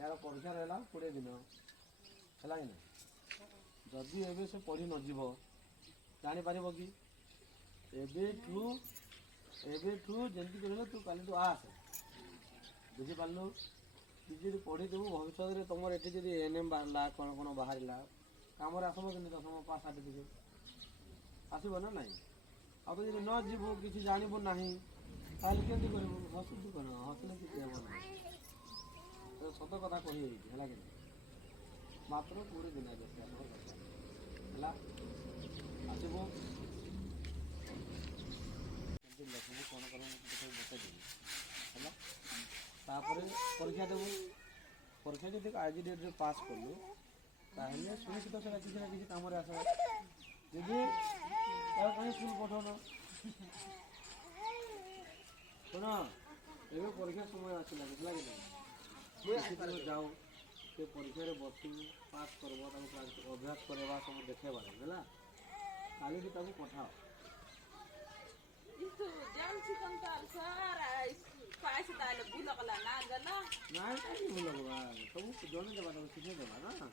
यार परीक्षा रहा 20 दिन है कि ना जदि एवं से पढ़ी नजीव जापर कि एवं जमी कहले तू काली तू आस बुझीपारू तुझे पढ़ीदेबू भविष्य में तुम ये एएनएम बाहर कौन कौन बाहर कम आसब कि 10 पास सर्टिफिकेट आसब ना ना आ तो न जीवु कि जानबू ना ताल के करू हसुचु कौन हसले किसी हे ना तो सत कथा कही है कि मात्र 20 दिन है आसबू लक्ष्मी कौन कर बतेदेवी है परीक्षा देवु परीक्षा जब आज डेट्रे पास कलु ताहले सुनिश्चित सेटा किसी ना किसी कम आस दीदी कहीं स्कूल पठाऊन शुण एवं परीक्षा समय आसला बुझला कि नहीं जाओ से परीक्षा बसू पास करब अभ्यास करवा सब देखेबार है काली पठाओ ना भूल सब जन देवा शिखे देवा ना